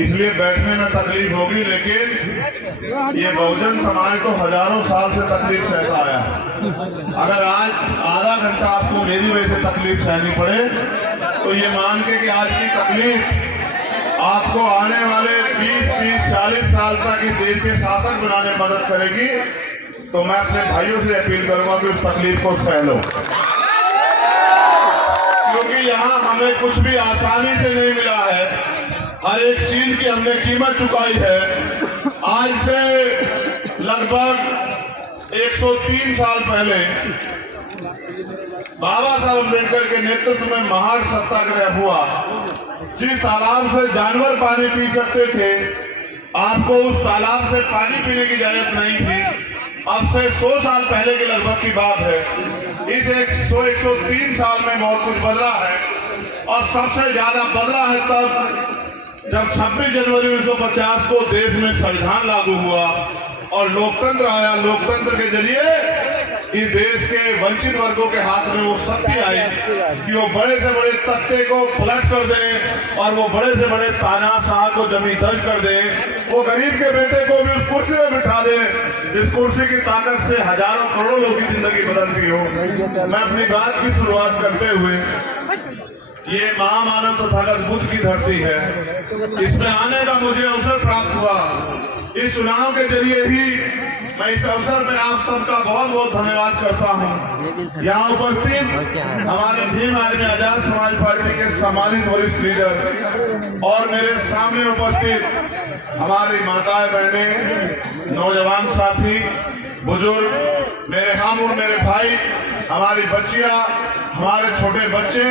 इसलिए बैठने में तकलीफ होगी, लेकिन ये बहुजन समाज तो हजारों साल से तकलीफ सहता आया है। अगर आज आधा घंटा आपको मेरी वजह से तकलीफ सहनी पड़े तो ये मान के कि आज की तकलीफ आपको आने वाले 20, 30, 40 साल तक इस देश के शासक बनाने में मदद करेगी। तो मैं अपने भाइयों से अपील करूंगा कि उस तकलीफ को सह लो, क्योंकि यहाँ हमें कुछ भी आसानी से नहीं मिला है। हर एक चीज की हमने कीमत चुकाई है। आज से लगभग 103 साल पहले बाबा साहब अम्बेडकर के नेतृत्व में महान सत्याग्रह हुआ। जिस तालाब से जानवर पानी पी सकते थे, आपको उस तालाब से पानी पीने की इजाजत नहीं थी। अब से 100 साल पहले के लगभग की बात है। इस 103 साल में बहुत कुछ बदला है, और सबसे ज्यादा बदला है तब जब 26 जनवरी 1950 को देश में संविधान लागू हुआ और लोकतंत्र आया। लोकतंत्र के जरिए इस देश के वंचित वर्गों के हाथ में वो शक्ति आई कि वो बड़े से बड़े तख्ते को पलट कर दें और वो बड़े से बड़े तानाशाह को जमीन दर्ज कर दें। वो गरीब के बेटे को भी उस कुर्सी में बिठा दें जिस कुर्सी की ताकत से हजारों करोड़ों लोगों की जिंदगी बदलती हो। मैं अपनी बात की शुरुआत करते हुए, ये महामानव तथागत बुद्ध की धरती है, इसमें आने का मुझे अवसर प्राप्त हुआ। इस चुनाव के जरिए ही मैं इस अवसर में आप सबका बहुत बहुत धन्यवाद करता हूं। यहाँ उपस्थित हमारे भीम आर्मी आजाद समाज पार्टी के सम्मानित वरिष्ठ लीडर और मेरे सामने उपस्थित हमारी माताएं, बहनें, नौजवान साथी, बुजुर्ग, मेरे हम और मेरे भाई, हमारी बच्चियां, हमारे छोटे बच्चे,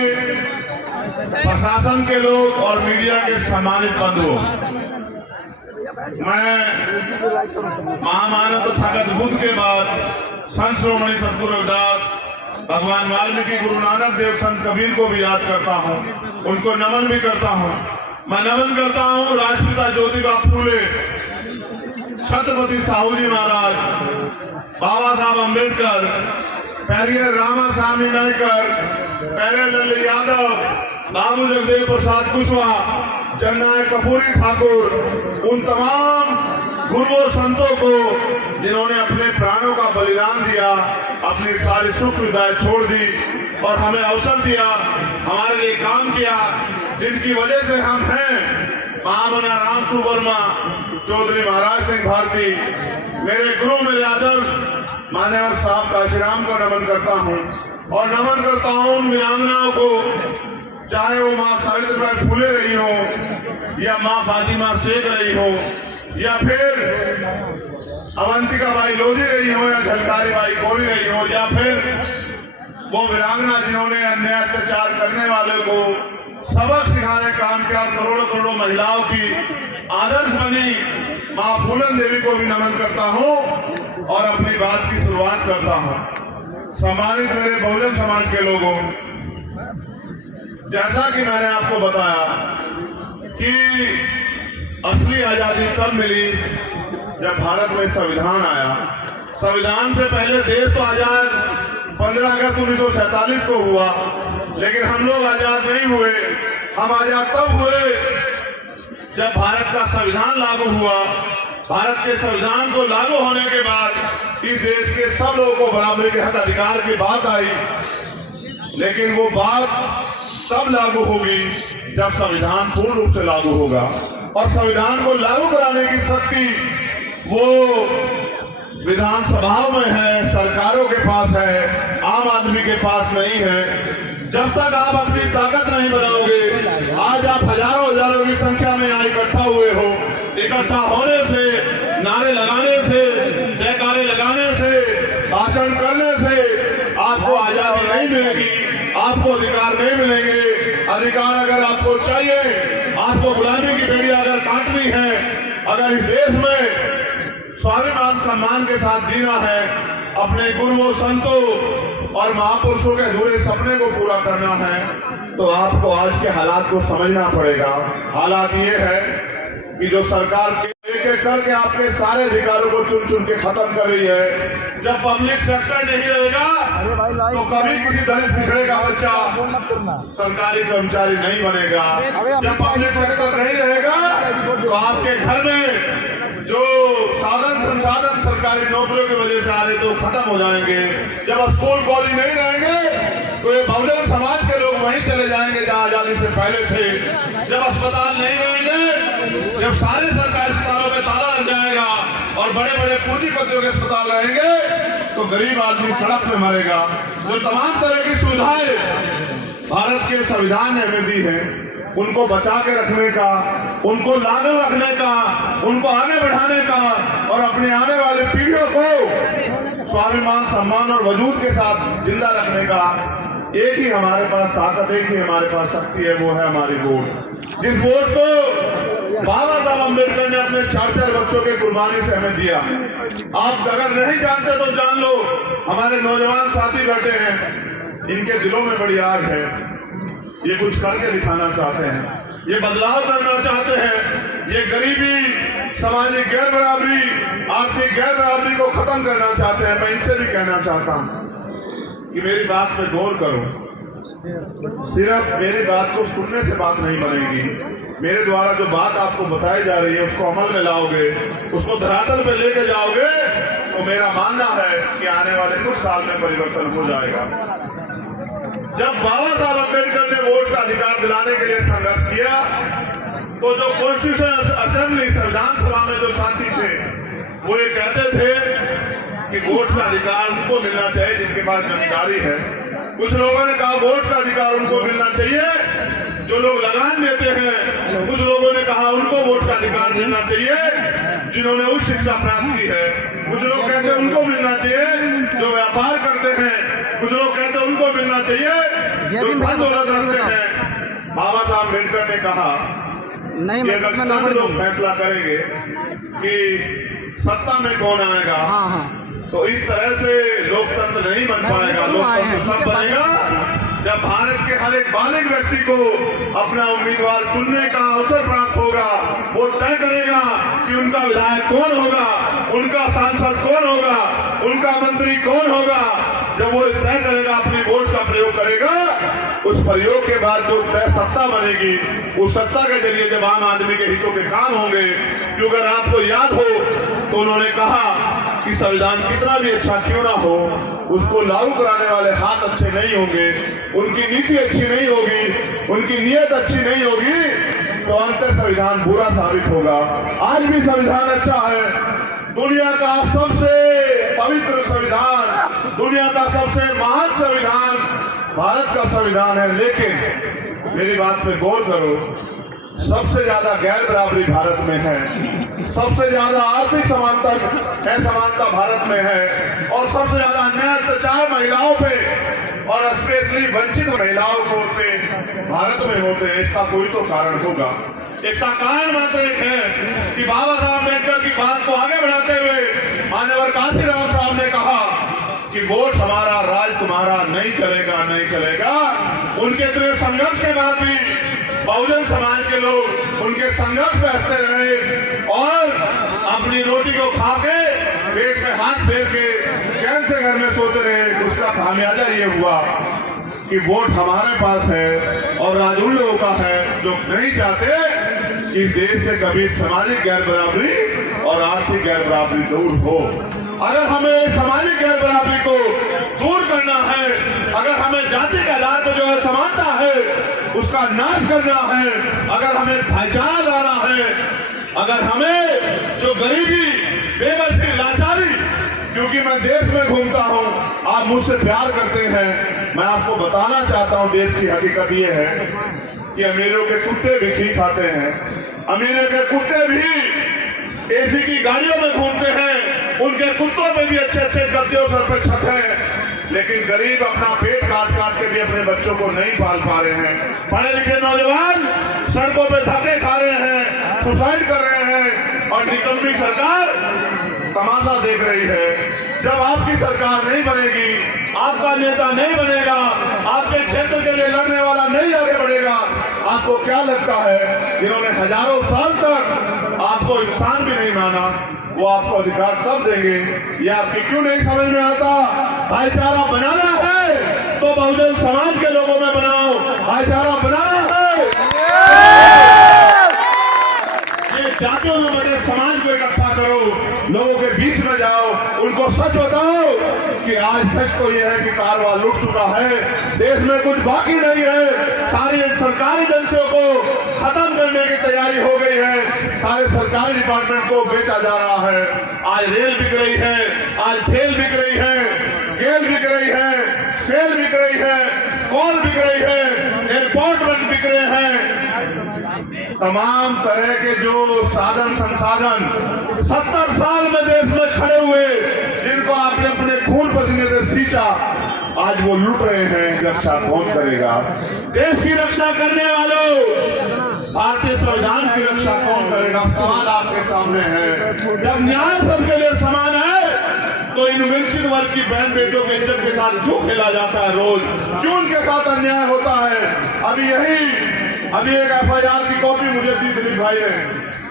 प्रशासन के लोग और मीडिया के सम्मानित बंधुओं, मैं महामानव तथागत बुद्ध के बाद संत श्रोमणी सद्गुरु रविदास, भगवान वाल्मीकि, गुरु नानक देव, संत कबीर को भी याद करता हूँ, उनको नमन भी करता हूँ। मैं नमन करता हूँ राष्ट्रपिता ज्योतिबा फूले, छत्रपति साहू जी महाराज, बाबा साहब अम्बेडकर, पेरियर रामास्वामी नायकर, पेरियर यादव, बाबू जगदेव प्रसाद कुशवाहा, जननायक कपूरी ठाकुर, उन तमाम गुरुओं संतों को जिन्होंने अपने प्राणों का बलिदान दिया, अपनी सारी सुख सुविधाएं छोड़ दी और हमें अवसर दिया, हमारे लिए काम किया, जिनकी वजह से हम हैं। महामना राम सुवर्मा, चौधरी महाराज सिंह भारती, मेरे गुरु, मेरे आदर्श मान्यवर साहब काशीराम को नमन करता हूँ और नमन करता हूँ उन वीरांगनाओं को, चाहे वो माँ सावित्रीबाई फूले रही हो या माँ फातिमा शेख रही हो या फिर अवंतिका बाई लोधी रही हो या झलकारी बाई कोरी रही हो या फिर वो वीरांगना जिन्होंने अन्याय अत्याचार करने वाले को सबक सिखाने काम किया, करोड़ों करोड़ों महिलाओं की आदर्श बनी, माँ फूलन देवी को भी नमन करता हूँ और अपनी बात की शुरुआत करता हूँ। सम्मानित मेरे बहुजन समाज के लोगों, जैसा कि मैंने आपको बताया कि असली आजादी तब मिली जब भारत में संविधान आया। संविधान से पहले देश तो आजाद 15 अगस्त 1947 को हुआ, लेकिन हम लोग आजाद नहीं हुए। हम आजाद तब हुए जब भारत का संविधान लागू हुआ। भारत के संविधान को लागू होने के बाद इस देश के सब लोगों को बराबरी के हक अधिकार की बात आई, लेकिन वो बात तब लागू होगी जब संविधान पूर्ण रूप से लागू होगा। और संविधान को लागू कराने की शक्ति वो विधानसभाओं में है, सरकारों के पास है, आम आदमी के पास नहीं है। जब तक आप अपनी ताकत नहीं बनाओगे, आज आप हजारों हजारों की संख्या में यहाँ इकट्ठा हुए हो, इकट्ठा होने से, नारे लगाने से, जयकारे लगाने से, भाषण करने से आपको आजादी नहीं मिलेगी, आपको अधिकार नहीं मिलेंगे। अधिकार अगर आपको चाहिए, आपको गुलामी की बेड़ी अगर काटनी है, अगर इस देश में स्वाभिमान सम्मान के साथ जीना है, अपने गुरुओं, संतों और महापुरुषों के अधूरे सपने को पूरा करना है, तो आपको आज के हालात को समझना पड़ेगा। हालात ये है कि जो सरकार के एक एक करके आपके सारे अधिकारों को चुन चुन के खत्म कर रही है। जब पब्लिक सेक्टर नहीं रहेगा तो कभी किसी दलित पिछड़े का बच्चा सरकारी कर्मचारी नहीं बनेगा। जब पब्लिक सेक्टर नहीं रहेगा तो आपके घर में जो साधन संसाधन सरकारी नौकरियों की वजह से आ रहे तो खत्म हो जाएंगे। जब स्कूल कॉलेज नहीं रहेंगे तो ये बहुजन समाज के लोग वहीं चले जाएंगे जहां आजादी से पहले थे। जब अस्पताल नहीं रहेंगे, जब सारे सरकारी अस्पतालों में ताला लग जाएगा और बड़े बड़े पूंजीपतियों के अस्पताल रहेंगे तो गरीब आदमी सड़क पे मरेगा। जो तमाम तरह की सुविधाएं भारत के संविधान ने हमें दी है, उनको बचा के रखने का, उनको लागू रखने का, उनको आगे बढ़ाने का और अपने आने वाले पीढ़ियों को स्वाभिमान, सम्मान और वजूद के साथ जिंदा रखने का एक ही हमारे पास ताकत, एक ही हमारे पास शक्ति है, वो है हमारी वोट। जिस वोट को बाबा साहब अम्बेडकर ने अपने 4 बच्चों के कुर्बानी से हमें दिया। आप अगर नहीं जानते तो जान लो, हमारे नौजवान साथी बैठे हैं, इनके दिलों में बड़ी आग है। ये कुछ करके दिखाना चाहते हैं, ये बदलाव करना चाहते हैं, ये गरीबी, सामाजिक गैर बराबरी, आर्थिक गैर बराबरी को खत्म करना चाहते हैं। मैं इनसे भी कहना चाहता हूं कि मेरी बात पे गौर करो। सिर्फ मेरी बात को सुनने से बात नहीं बनेगी। मेरे द्वारा जो बात आपको बताई जा रही है उसको अमल में लाओगे, उसको धरातल पे लेके जाओगे तो मेरा मानना है कि आने वाले कुछ साल में परिवर्तन हो जाएगा। जब बाबा साहब अम्बेडकर ने वोट का अधिकार दिलाने के लिए संघर्ष किया तो जो कॉन्स्टिट्यूशन असेंबली, संविधान सभा में जो साथी थे वो ये कहते थे कि वोट का अधिकार उनको मिलना चाहिए जिनके पास जमींदारी है। कुछ लोगों ने कहा वोट का अधिकार उनको मिलना चाहिए जो लोग लगान देते हैं। कुछ लोगों ने कहा उनको वोट का अधिकार मिलना चाहिए जिन्होंने उच्च शिक्षा प्राप्त की है। कुछ लोग कहते हैं उनको मिलना चाहिए जो व्यापार करते हैं। कुछ लोग कहते हैं उनको मिलना चाहिए जो धन दौलत रखते हैं। बाबा साहब अम्बेडकर ने कहा कि अगर चंद लोग फैसला करेंगे कि सत्ता में कौन आएगा तो इस तरह से लोकतंत्र नहीं बन पाएगा। लोकतंत्र तब बनेगा जब भारत के हर एक बालिग व्यक्ति को अपना उम्मीदवार चुनने का अवसर प्राप्त होगा। वो तय करेगा कि उनका विधायक कौन होगा, उनका सांसद कौन होगा, उनका मंत्री कौन होगा। जब वो तय करेगा, अपनी वोट का प्रयोग करेगा, उस प्रयोग के बाद जो तय सत्ता बनेगी, उस सत्ता के जरिए जब आम आदमी के हितों के काम होंगे। क्योंकि अगर आपको याद हो तो उन्होंने कहा कि संविधान कितना भी अच्छा क्यों ना हो, उसको लागू कराने वाले हाथ अच्छे नहीं होंगे, उनकी नीति अच्छी नहीं होगी, उनकी नीयत अच्छी नहीं होगी तो अंततः संविधान बुरा साबित होगा। आज भी संविधान अच्छा है, दुनिया का सबसे पवित्र संविधान, दुनिया का सबसे महान संविधान भारत का संविधान है। लेकिन मेरी बात पे गौर करो, सबसे ज्यादा गैर बराबरी भारत में है, सबसे ज्यादा आर्थिक समानता भारत में है और सबसे ज्यादा अन्याय अत्याचार महिलाओं पे और स्पेशली वंचित महिलाओं को पे भारत में होते हैं। इसका कोई तो कारण होगा। इसका कारण मात्र एक है कि बाबा साहब अम्बेडकर की बात को आगे बढ़ाते हुए मान्यवर कांशीराम साहब ने कहा कि वोट हमारा, राज तुम्हारा नहीं चलेगा, नहीं चलेगा। उनके इतने संघर्ष के बाद भी बहुजन समाज के लोग उनके संघर्ष में हंसते रहे और अपनी रोटी को खा के पेट में हाथ फेर के चैन से घर में सोते रहे। उसका खामियाजा ये हुआ कि वोट हमारे पास है और राज उन लोगों का है जो नहीं चाहते कि इस देश से कभी सामाजिक गैर बराबरी और आर्थिक गैर बराबरी दूर हो। अगर हमें सामाजिक गैर बराबरी को दूर करना है, अगर हमें जाति के आधार पर जो है समानता है उसका नाश करना है, अगर हमें भाईचारा लाना है, अगर हमें जो गरीबी, बेबसी, लाचारी, क्योंकि मैं देश में घूमता हूं, आप मुझसे प्यार करते हैं, मैं आपको बताना चाहता हूं देश की हकीकत ये है कि अमीरों के कुत्ते भी घी खाते हैं, अमीरों के कुत्ते भी एसी की गाड़ियों में घूमते हैं, उनके कुत्तों में भी अच्छे अच्छे गद्दे सर पे छत है। लेकिन गरीब अपना पेट काट काट के भी अपने बच्चों को नहीं पाल पा रहे हैं। पढ़े लिखे नौजवान सड़कों पे धक्के खा रहे हैं, सुसाइड कर रहे हैं और निकम्मी सरकार तमाशा देख रही है। जब आपकी सरकार नहीं बनेगी, आपका नेता नहीं बनेगा, आपके क्षेत्र के लिए लड़ने वाला नहीं आगे बढ़ेगा, आपको क्या लगता है जिन्होंने हजारों साल तक आपको इंसान भी नहीं माना, वो आपको अधिकार कब देंगे ये आपकी क्यों नहीं समझ में आता। भाईचारा बनाना है तो बहुजन समाज के लोगों में बनाओ, भाईचारा बनाना है ये जातियों में बने समाज को इकट्ठा करो, लोगों के बीच में जाओ, उनको सच बताओ कि आज सच तो यह है कि कारवां लुट चुका है, देश में कुछ बाकी नहीं है, सारी सरकारी एजेंसियों को खत्म करने की तैयारी हो गई है, सारे सरकारी डिपार्टमेंट को बेचा जा रहा है। आज रेल बिक रही है, आज तेल बिक रही है, गेल बिक रही है, सेल बिक रही है, कोल बिक रही है, एयरपोर्ट बिक रहे हैं। तमाम तरह के जो साधन संसाधन 70 साल में देश में खड़े हुए, जिनको आपने अपने खून पसीने से सींचा, आज वो लूट रहे हैं। रक्षा कौन करेगा? देश की रक्षा करने वालों, भारतीय संविधान की रक्षा कौन करेगा? सवाल आपके सामने है। जब न्याय सबके लिए समान है तो इन वंचित वर्ग की बहन बेटियों के इज्जत के साथ क्यों खेला जाता है? रोज क्यों उनके साथ अन्याय होता है? अभी एक FIR की कॉपी मुझे दी दिलीप भाई ने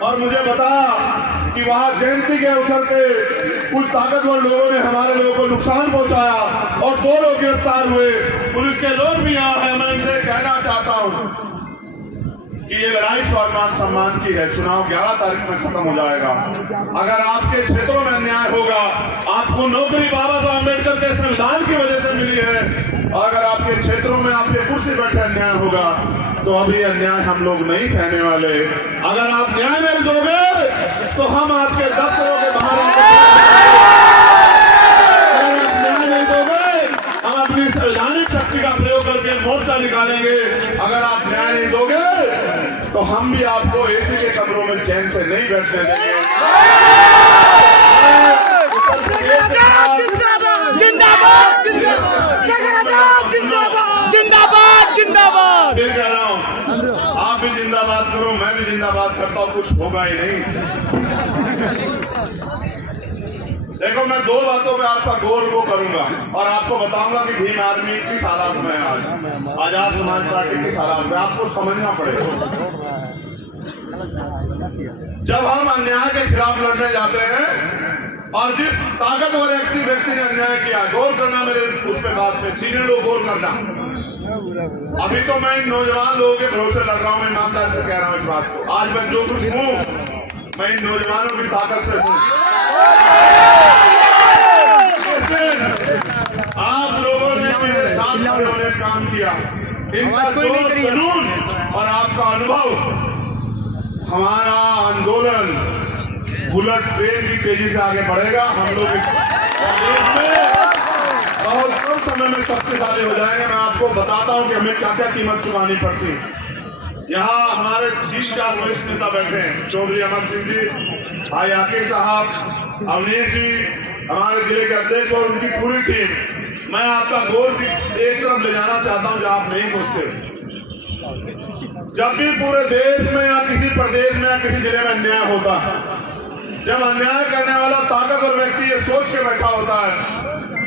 और मुझे बताया कि वहां जयंती के अवसर पे कुछ ताकतवर लोगों ने हमारे लोगों को नुकसान पहुंचाया और 2 लोग गिरफ्तार हुए। पुलिस के लोग भी यहाँ हैं। मैं इनसे कहना चाहता हूँ कि ये लड़ाई स्वाभिमान सम्मान की है। चुनाव 11 तारीख में खत्म हो जाएगा। अगर आपके क्षेत्रों में अन्याय होगा, आपको नौकरी बाबा साहब अम्बेडकर के संविधान की वजह से मिली है, अगर आपके क्षेत्रों में आपके कुर्सी बैठे अन्याय होगा तो अभी अन्याय हम लोग नहीं सहने वाले। अगर आप न्याय नहीं दोगे तो हम आपके दफ्तरों के बाहर न्याय नहीं दोगे, हम अपनी संवैधानिक शक्ति का प्रयोग करके मोर्चा निकालेंगे। अगर आप न्याय नहीं दोगे तो हम भी आपको AC के कमरों में चैन से नहीं बैठने देंगे। जिंदाबाद जिंदाबाद। फिर कह रहा हूँ, आप भी जिंदाबाद करो, मैं भी जिंदाबाद करता हूँ, कुछ होगा ही नहीं। देखो, मैं 2 बातों पे आपका गौर को करूंगा और आपको बताऊंगा कि भीम आर्मी किस हालात में है, आज आजाद समाज पार्टी किस हालात में, आपको समझना पड़ेगा। जब हम अन्याय के खिलाफ लड़ने जाते हैं और जिस ताकतवर व्यक्ति ने अन्याय किया, गौर करना मेरे उस पे बात पे, सीनियर लोग गौर करना। अभी तो मैं इन नौजवान लोगों के भरोसे लड़ रहा हूँ, मैं ईमानदारी से कह रहा हूँ इस बात को। आज मैं जो कुछ हूँ मैं इन नौजवानों की ताकत से हूँ। आप लोगों ने मेरे साथ खड़े होने काम किया, इनका जोश, जुनून और आपका अनुभव, हमारा आंदोलन बुलेट ट्रेन की तेजी से आगे बढ़ेगा। हम लोग देश में बहुत कम समय में शक्तिशाली हो जाएंगे। मैं आपको बताता हूं कि हमें क्या क्या कीमत चुकानी पड़ती है। यहाँ हमारे 3-4 वरिष्ठ नेता बैठे हैं, चौधरी अमर सिंह जी, भाई आकिब साहब, अवनीश जी, हमारे जिले के अध्यक्ष और उनकी पूरी टीम। मैं आपका गौर एक तरफ ले जाना चाहता हूं जो आप नहीं सोचते। जब भी पूरे देश में या किसी प्रदेश में या किसी जिले में अन्याय होता है, जब अन्याय करने वाला ताकतवर व्यक्ति ये सोच के बैठा होता है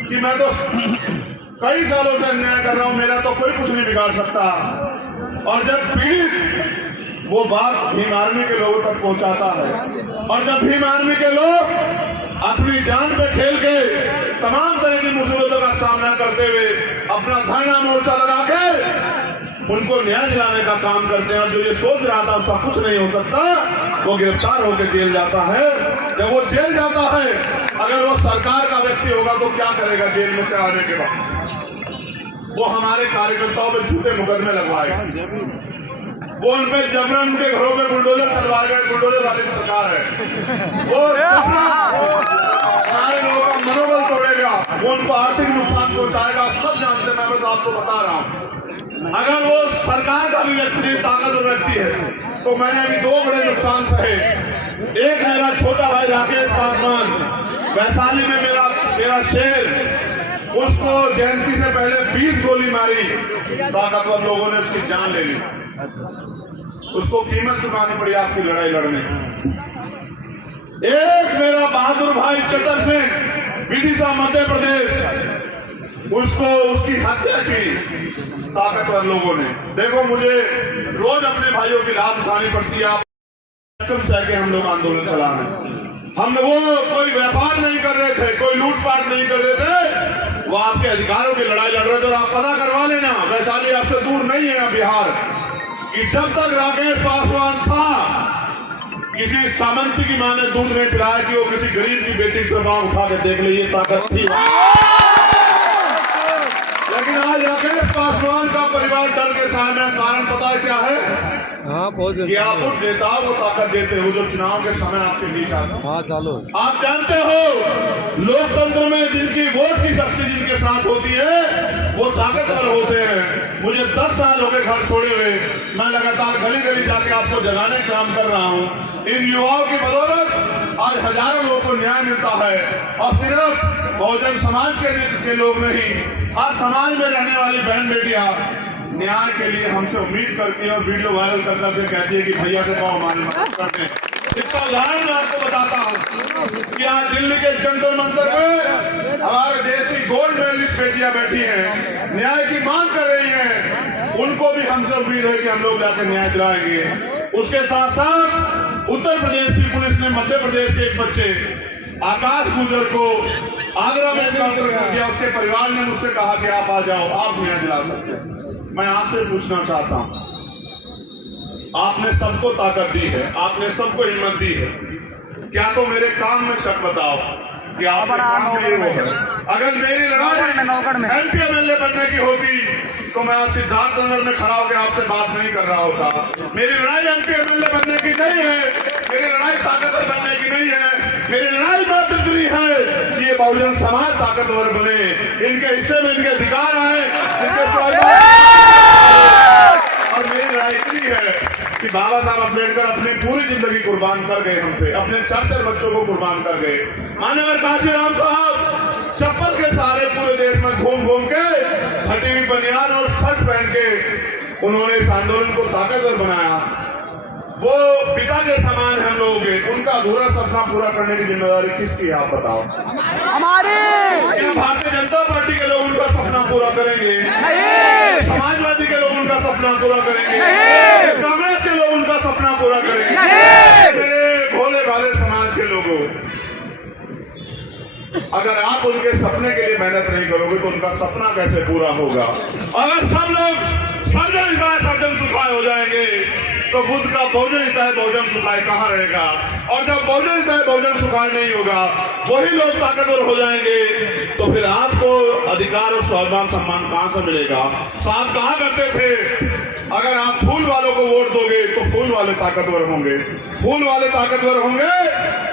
कि मैं तो कई सालों से अन्याय कर रहा हूं, मेरा तो कोई कुछ नहीं बिगाड़ सकता, और जब पीड़ित वो बात भीम आर्मी के लोगों तक पहुंचाता है, और जब भीम आर्मी के लोग अपनी जान पे खेल के तमाम तरह की मुसीबतों का सामना करते हुए अपना धरना मोर्चा लगा के उनको न्याय दिलाने का काम करते हैं, और जो ये सोच रहा था उसका कुछ नहीं हो सकता, वो गिरफ्तार होकर जेल जाता है। जब वो जेल जाता है, अगर वो सरकार का व्यक्ति होगा तो क्या करेगा? जेल में से आने के बाद वो हमारे कार्यकर्ताओं पे झूठे मुकदमे लगवाएगा, वो उन पे जबरन उनके घरों पे बुलडोजर चलवाएगा। बुलडोजर वाली सरकार है, वो हमारे लोगों का मनोबल तोड़ेगा, वो उनको आर्थिक नुकसान पहुंचाएगा। आप सब जानते हैं, मैं बस आपको बता रहा हूँ। अगर वो सरकार का भी व्यक्ति ताकतवर व्यक्ति है तो मैंने अभी 2 बड़े नुकसान सहे। एक, मेरा छोटा भाई राकेश पासवान, वैशाली में मेरा शेर, उसको जयंती से पहले 20 गोली मारी, ताकतवर लोगों ने उसकी जान ले ली, उसको कीमत चुकानी पड़ी आपकी लड़ाई लड़ने। एक मेरा बहादुर भाई चतर सिंह, विदिशा मध्य प्रदेश, उसको उसकी हत्या की ताकतवर लोगों ने। देखो, मुझे रोज अपने भाइयों की लाश उठानी पड़ती है। सह के हम लोग आंदोलन चला रहे हैं। हम वो कोई व्यापार नहीं कर रहे थे, कोई लूटपाट नहीं कर रहे थे, वो आपके अधिकारों की लड़ाई लड़ रहे थे। और आप पता करवा लेना, वैशाली आपसे दूर नहीं है बिहार, कि जब तक राकेश पासवान था, किसी सामंती की मां ने दूध नहीं पिलाया कि वो किसी गरीब की बेटी की तरफ आंख उठा के देख ले, ये ताकत थी। लेकिन आज राकेश पासवान का परिवार डर के सामने, कारण पता है क्या है? कि आप उन नेताओं को ताकत देते हो जो चुनाव के समय आपके बीच आते हैं। हाँ चालू। आप जानते हो लोकतंत्र में जिनकी वोट की शक्ति जिनके साथ होती है वो ताकतवर होते हैं। मुझे 10 साल हो गए घर छोड़े हुए, मैं लगातार गली गली जाके आपको जगाने का काम कर रहा हूँ। इन युवाओं की बदौलत आज हजारों लोगों को न्याय मिलता है। और सिर्फ बहुजन समाज के लोग नहीं, हर समाज में रहने वाली बहन बेटियां न्याय के लिए हमसे उम्मीद करती है और वीडियो वायरल कर करके कहती है कि भैया से कहो हमारी मदद करते हैं। इसका उदाहरण मैं आपको बताता हूँ कि आज दिल्ली के जंतर मंतर पे हमारे देश की गोल्ड मेडलिस्ट बेटियां बैठी हैं, न्याय की मांग कर रही हैं। उनको भी हमसे उम्मीद है कि हम लोग जाकर न्याय दिलाएंगे। उसके साथ साथ उत्तर प्रदेश की पुलिस ने मध्य प्रदेश के एक बच्चे आकाश गुजर को आगरा में एनकाउंटर कर दिया। उसके परिवार ने मुझसे कहा कि आप आ जाओ, आप न्याय दिला सकते हैं। मैं आपसे पूछना चाहता हूं, आपने सबको ताकत दी है, आपने सबको हिम्मत दी है, क्या तो मेरे काम में शक बताओ कि आपके काम में वो है। अगर मेरी लड़ाई एमपी एमएलए बनने की होती तो मैं आज सिद्धार्थ नगर में खड़ा होकर आपसे बात नहीं कर रहा होता। मेरी लड़ाई एमपी एमएलए बनने की नहीं है, मेरी लड़ाई ताकतवर बनने की नहीं है। मेरी लड़ाई मात्र इतनी है कि ये बहुजन समाज ताकतवर बने, इनके हिस्से में इनके अधिकार आए, इनके और मेरी लड़ाई इतनी है कि बाबा साहब अम्बेडकर अपनी पूरी जिंदगी कुर्बान कर गए हम पे, अपने 4 बच्चों को कुर्बान कर गए। माननीय काशीराम साहब चप्पल के सहारे पूरे देश में घूम घूम के फटी हुई बनियान और शर्ट पहन के उन्होंने इस आंदोलन को ताकतवर बनाया। वो पिता के समान हम लोगों के, उनका अधूरा सपना पूरा करने की जिम्मेदारी किसकी है आप बताओ? हमारे। क्या भारतीय जनता पार्टी के लोग उनका सपना पूरा करेंगे? समाजवादी के लोग उनका सपना पूरा करेंगे? कांग्रेस के लोग उनका सपना पूरा करेंगे? मेरे भोले भाले समाज के लोगों, अगर आप उनके सपने के लिए मेहनत नहीं करोगे तो उनका सपना कैसे पूरा होगा? अगर सब लोग सर्जन हिताय सर्जन सुखाय हो जाएंगे तो बुद्ध का बहुजन हिताय बहुजन सुखाय कहाँ रहेगा? और जब बहुजन हिताय बहुजन सुखाय नहीं होगा, वही लोग ताकतवर हो जाएंगे, तो फिर आपको अधिकार और स्वाभिमान सम्मान कहां से मिलेगा? साहब कहा करते थे, अगर आप फूल वालों को वोट दोगे तो फूल वाले ताकतवर होंगे, फूल वाले ताकतवर होंगे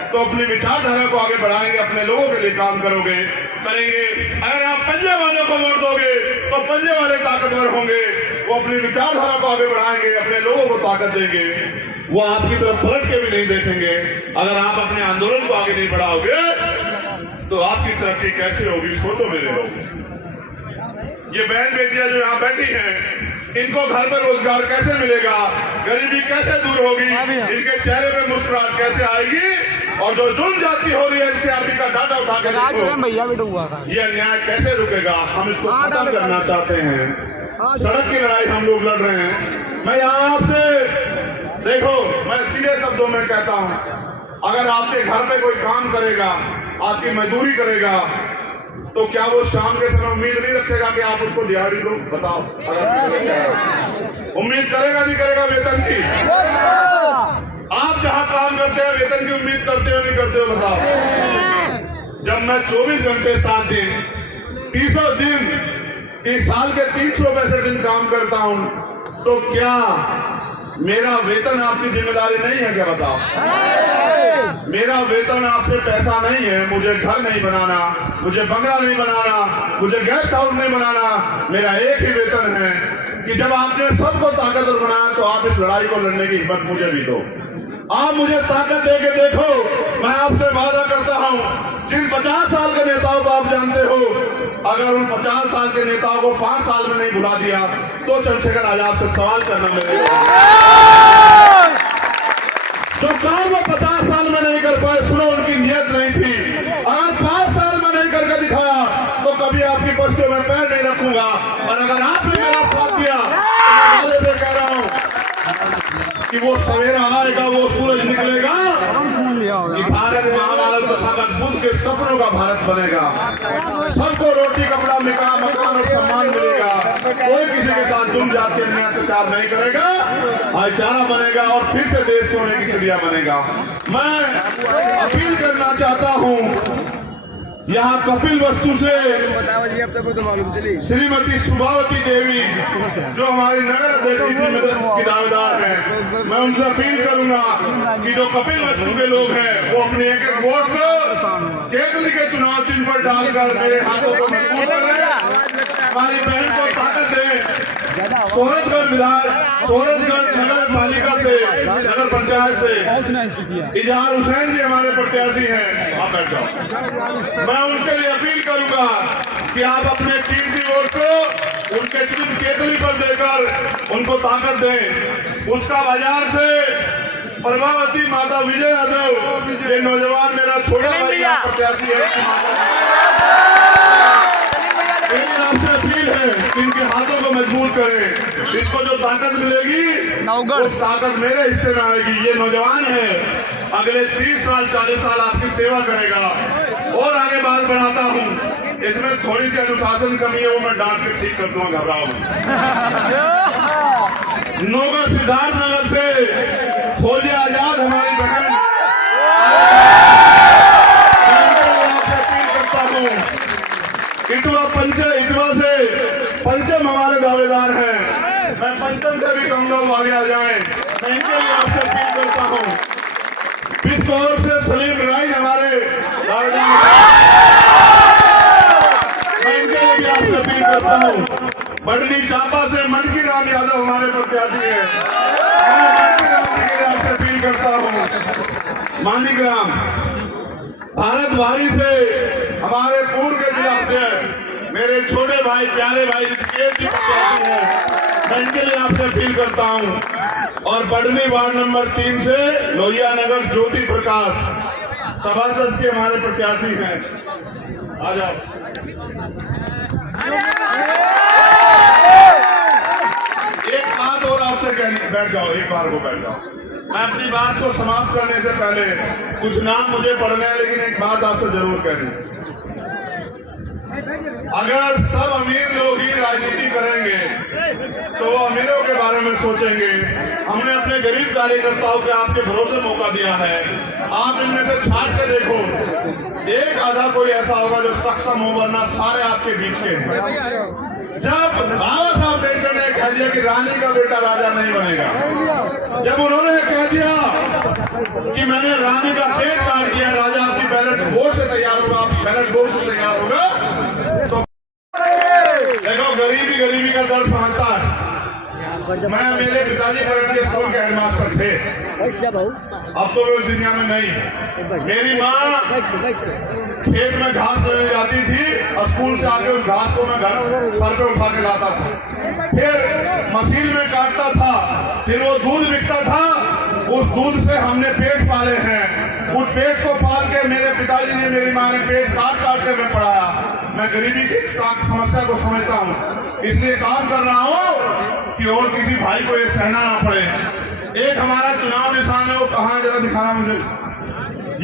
तो अपनी विचारधारा को आगे बढ़ाएंगे, अपने लोगों के लिए काम करेंगे। अगर आप पंजे वालों को वोट दोगे तो पंजे वाले ताकतवर होंगे, वो अपनी विचारधारा को आगे बढ़ाएंगे, अपने लोगों को ताकत देंगे, वो आपकी तरफ पलट के भी नहीं देखेंगे। अगर आप अपने आंदोलन को आगे नहीं बढ़ाओगे तो आपकी तरक्की कैसे होगी? सोचो मेरे लोग। ये बहन बेटियां जो यहाँ बैठी हैं, इनको घर में रोजगार कैसे मिलेगा? गरीबी कैसे दूर होगी? इनके चेहरे पे मुस्कुराहट कैसे आएगी? और जो जुल्म जाती हो रही है एनसीआरबी का डाटा उठा के देखो, ये अन्याय कैसे रुकेगा? हम इसको खत्म करना चाहते हैं। सड़क की लड़ाई हम लोग लड़ रहे हैं। मैं यहाँ आपसे देखो, मैं सीधे शब्दों में कहता हूँ, अगर आपके घर पे कोई काम करेगा, आपकी मजदूरी करेगा, तो क्या वो शाम के समय उम्मीद नहीं रखेगा कि आप उसको दिहाड़ी दो? बताओ, अगर उम्मीद करेगा नहीं करेगा वेतन की? आप जहाँ काम करते हैं वेतन की उम्मीद करते हो नहीं करते हो? बताओ। जब मैं 24 घंटे 7 दिन 300 दिन 30 साल के 365 दिन काम करता हूँ, तो क्या मेरा वेतन आपकी जिम्मेदारी नहीं है क्या? बताओ। मेरा वेतन आपसे पैसा नहीं है, मुझे घर नहीं बनाना, मुझे बंगला नहीं बनाना, मुझे गेस्ट हाउस नहीं बनाना। मेरा एक ही वेतन है कि जब आपने सबको ताकतवर बनाया तो आप इस लड़ाई को लड़ने की हिम्मत मुझे भी दो। आप मुझे ताकत दे के देखो। मैं आपसे वादा करता हूं, जिन 50 साल के नेताओं को आप जानते हो, अगर उन 50 साल के नेताओं को 5 साल में नहीं भुला दिया तो चंद्रशेखर आजाद से सवाल करना मेरे। जो काम वो 50 साल में नहीं कर पाए, सुनो उनकी नियत नहीं थी। अगर 5 साल में नहीं करके दिखाया तो कभी आपकी बस्तियों में पैर नहीं रखूंगा। और अगर आपने मेरा साथ दिया तो मैं वादे से कह रहा हूं कि वो सवेरा आएगा, वो सूरज निकलेगा कि भारत महामानव तथागत बुद्ध के सपनों का भारत बनेगा। सबको रोटी कपड़ा मकान और सम्मान मिलेगा। कोई किसी के साथ दुम जात के अन्याय अत्याचार नहीं करेगा, भाईचारा बनेगा और फिर से देश सोने की चिड़िया बनेगा। मैं अपील करना चाहता हूँ यहाँ कपिल वस्तु से श्रीमती सुभावती देवी जो हमारी नगर अध्यक्ष की दावेदार है, मैं उनसे अपील करूंगा कि जो कपिल वस्तु के लोग हैं वो अपने एक एक वोट को केतली के चुनाव चिन्ह पर डालकर मेरे हाथों को मजबूत करें, हमारी बहन को ताकत दें। सोहरतगढ़ नगर पालिका से, नगर पंचायत से इजहार हुसैन जी हमारे प्रत्याशी हैं, आप बैठ जाओ। मैं उनके लिए अपील करूंगा कि आप अपने कीमती वोट को उनके चिन्ह केतली पर देकर उनको ताकत दें। उसका बाजार से प्रभावती माता विजय यादव, ये नौजवान मेरा छोटा भाई प्रत्याशी है, आपसे अपील है कि इनके हाथों को मजबूत करें। इसको जो ताकत मिलेगी वो ताकत मेरे हिस्से में आएगी। ये नौजवान है, अगले 30 साल 40 साल आपकी सेवा करेगा। और आगे बात बढ़ाता हूँ, इसमें थोड़ी सी अनुशासन कमी है, वो मैं डांट के ठीक कर दूंगा, घबराओ। नौगढ़ सिद्धार्थ नगर से फौजी आजाद हमारी बहन, आपसे अपील करता हूँ। इटवा से पंचम हमारे दावेदार हैं, मैं पंचम से भी कहूंगा वो आगे आ जाएं। मैं इनके लिए आपसे अपील करता हूँ। बिस्कौर से सलीम राय हमारे दावेदार हैं, मैं इनके लिए भी आपसे अपील करता हूँ। बढ़नी चांपा से मनकी राम यादव हमारे प्रत्याशी हैं, मैं मनकी राम जी के लिए आपसे अपील करता हूँ। मानिकराम भारत वारी से हमारे पूर्व के जिला अध्यक्ष मेरे छोटे भाई प्यारे भाई ऋषिकेश जी प्रत्याशी हैं, मैं इनके लिए आपसे अपील करता हूं। और बढ़नी वार्ड नंबर 3 से लोहिया नगर ज्योति प्रकाश सभासद के हमारे प्रत्याशी हैं, आ जाओ। एक बात और आपसे कहनी, बैठ जाओ, एक बार को बैठ जाओ। मैं अपनी बात को समाप्त करने से पहले कुछ नाम मुझे पढ़ना है, लेकिन एक बात आपसे जरूर कहनी। अगर सब अमीर लोग ही राजनीति करेंगे तो वो अमीरों के बारे में सोचेंगे। हमने अपने गरीब कार्यकर्ताओं के आपके भरोसे मौका दिया है, आप इनमें से छाट के देखो, एक आधा कोई ऐसा होगा जो सक्षम हो, वरना सारे आपके बीच के हैं। जब बाबा साहब अम्बेडकर ने कह दिया कि रानी का बेटा राजा नहीं बनेगा, जब उन्होंने कह दिया कि मैंने रानी का पेट काट दिया, राजा आपकी बैलेट वोट से तैयार होगा, बैलेट वोट से तैयार होगा, तो देखो गरीबी का दर्द समझता है। मैं मेरे पिताजी करंट के स्कूल के हेडमास्टर थे, अब तो वो दुनिया में नहीं। मेरी माँ खेत में घास लेने जाती थी और स्कूल से आके उस घास को मैं घर सर पे उठा के लाता था, फिर मशीन में काटता था, फिर वो दूध बिकता था, उस दूध से हमने पेट पाले हैं। उस पेट को पाल के मेरे पिताजी ने, मेरी माँ ने पेट काट काट के मैं पढ़ाया। मैं गरीबी की समस्या को समझता हूँ, इसलिए काम कर रहा हूँ कि और किसी भाई को ये सहना ना पड़े। एक हमारा चुनाव निशान है, वो कहाँ है जरा दिखाना मुझे।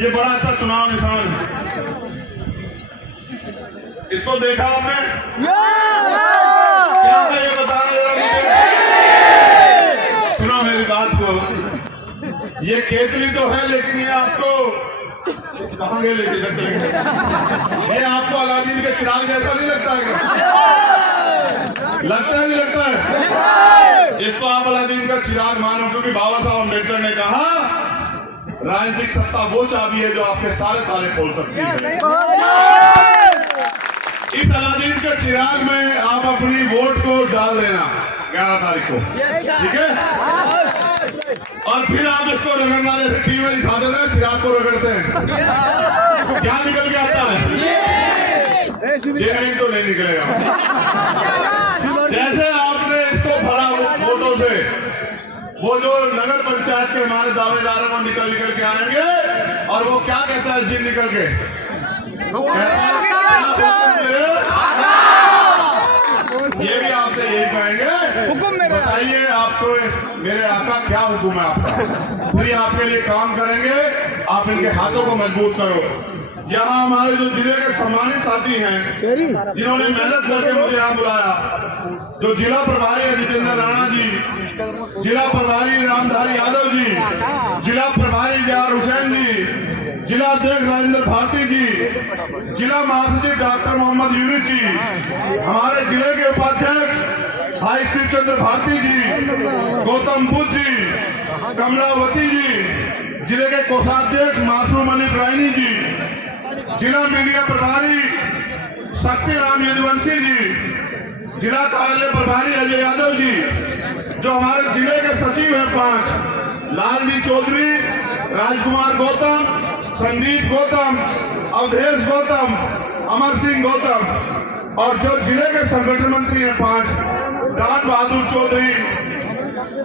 ये बड़ा अच्छा चुनाव निशान है, इसको देखा आपने? क्या है ये बताना जरा मुझे। सुनो मेरी बात को, ये केतली तो है, लेकिन ये आपको कहाँ गए लेके चले गए? ये आपको अलादीन के चिराग जैसा नहीं लगता है क्या? लगता है नहीं लगता है? इसको आप अलादीन का चिराग मानो, क्योंकि बाबा साहब अम्बेडकर ने कहा राजनीतिक सत्ता वो चाबी है जो आपके सारे ताले खोल सकती है। इस अलादीन के चिराग में आप अपनी वोट को डाल देना 11 तारीख को, ठीक है? और फिर आप इसको रगड़ना, टीवी में दिखा देते हैं चिराग को रगड़ते हैं, क्या निकल के आता है? जेनुइन तो नहीं निकलेगा। जैसे आपने इसको भरा वोटों से, वो जो नगर पंचायत के हमारे दावेदार हैं वो निकल के आएंगे, और वो क्या कहता है जिन निकल के कहता है, ये भी आपसे यही कहेंगे हुक्म मेरा। बताइए आपको मेरे आका क्या हुक्म है आपका, फिर आपके लिए काम करेंगे। आप इनके हाथों को मजबूत करो। यहाँ हमारे जो जिले के सम्मानित साथी हैं जिन्होंने मेहनत करके मुझे यहाँ बुलाया, जो जिला प्रभारी है जितेंद्र राणा जी, जिला प्रभारी रामधारी यादव जी, जिला प्रभारी जयार हुसैन जी, जिला अध्यक्ष राजेंद्र भारती जी, जिला महासचिव डॉक्टर मोहम्मद यूनिस जी, हमारे जिले के उपाध्यक्ष भाई शिव चंद्र भारती जी, गौतम बुद्ध जी, कमलावती जी, जिले के कोषाध्यक्ष मासूम अली इब्राहिमी जी, जिला मीडिया प्रभारी शक्ति राम यदुवंशी जी, जिला कार्यालय प्रभारी अजय यादव जी, जो हमारे जिले के सचिव हैं 5, लालजी चौधरी, राजकुमार गौतम, संदीप गौतम, अवधेश गौतम, अमर सिंह गौतम, और जो जिले के संगठन मंत्री हैं 5, दान बहादुर चौधरी,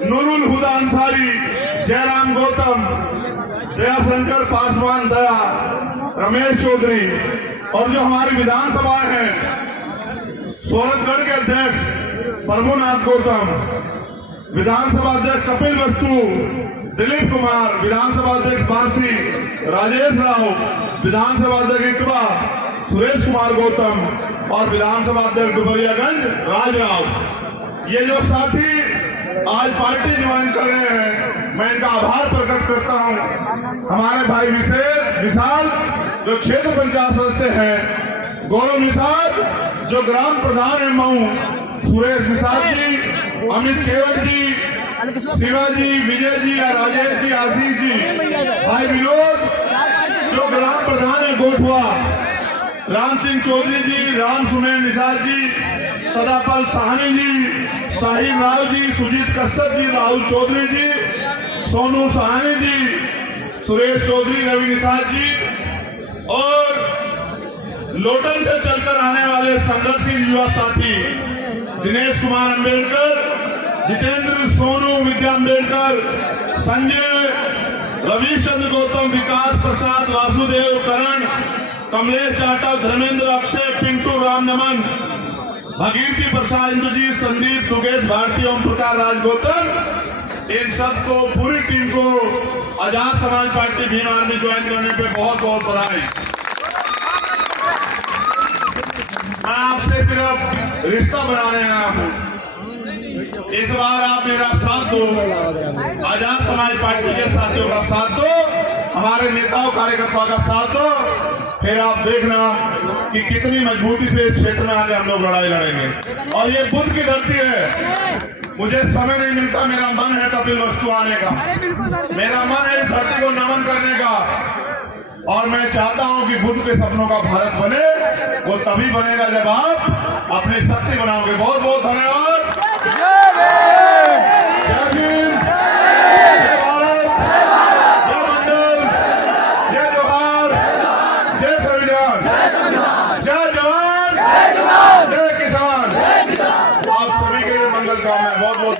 नूरुल हुदा अंसारी, जयराम गौतम, दयाशंकर पासवान दया, रमेश चौधरी, और जो हमारी विधानसभा है सोरठगढ़ के अध्यक्ष प्रभुनाथ गौतम, विधानसभा अध्यक्ष कपिल वस्तु, दिलीप कुमार, विधानसभा अध्यक्ष बांसी, राजेश राव, विधानसभा अध्यक्ष इटवा सुरेश कुमार गौतम, और विधानसभा अध्यक्ष डुबरियागंज राज राव। ये जो साथी आज पार्टी ज्वाइन कर रहे हैं, मैं इनका आभार प्रकट करता हूं। हमारे भाई विशाल जो क्षेत्र पंचायत सदस्य हैं, गौरव निषाद जो ग्राम प्रधान है मऊ, सुरेश निषाद जी, अमित केवट जी, शिवाजी, विजय जी, राजेश जी, आशीष जी, भाई विनोद जो ग्राम प्रधान है गोठवा, राम सिंह चौधरी जी, राम सुमेर निषाद जी, सदापल साहनी जी, साहिब राव जी, सुजीत कश्यप जी, राहुल चौधरी जी, सोनू साहनी जी, सुरेश चौधरी, रवि निषाद जी, और लोटन से चलकर आने वाले संघर्षशील युवा साथी दिनेश कुमार अंबेडकर, जितेंद्र, सोनू, विद्या अंबेडकर, संजय, रविचंद्र गौतम, विकास प्रसाद, वासुदेव, करण, कमलेश जाटव, धर्मेंद्र, अक्षय, पिंटू, राम नमन, भगीरथी प्रसाद, इंद्रजीत, संदीप, दुगेश भारती, ओम प्रकाश राज गौतम, इन सबको पूरी टीम को Azad Samaj party Bhim army join करने पे बहुत बहुत बधाई। मैं आपसे सिर्फ रिश्ता बनाने आया हूं। इस बार आप मेरा साथ दो, आजाद समाज पार्टी के साथियों का साथ दो, हमारे नेताओं कार्यकर्ताओं का साथ दो, फिर आप देखना कि कितनी मजबूती से इस क्षेत्र में आगे हम लोग लड़ाई लड़ेंगे। और ये बुद्ध की धरती है, मुझे समय नहीं मिलता, मेरा मन है कपिल वस्तु आने का, मेरा मन है इस धरती को नमन करने का, और मैं चाहता हूं कि बुद्ध के सपनों का भारत बने। वो तभी बनेगा जब आप अपनी शक्ति बनाओगे। बहुत बहुत धन्यवाद। जय भीम, जय भारत, जय मंडल, जय जोहार, जय संविधान, जय जवान, जय किसान। आप सभी के लिए मंगल कामना। बहुत बहुत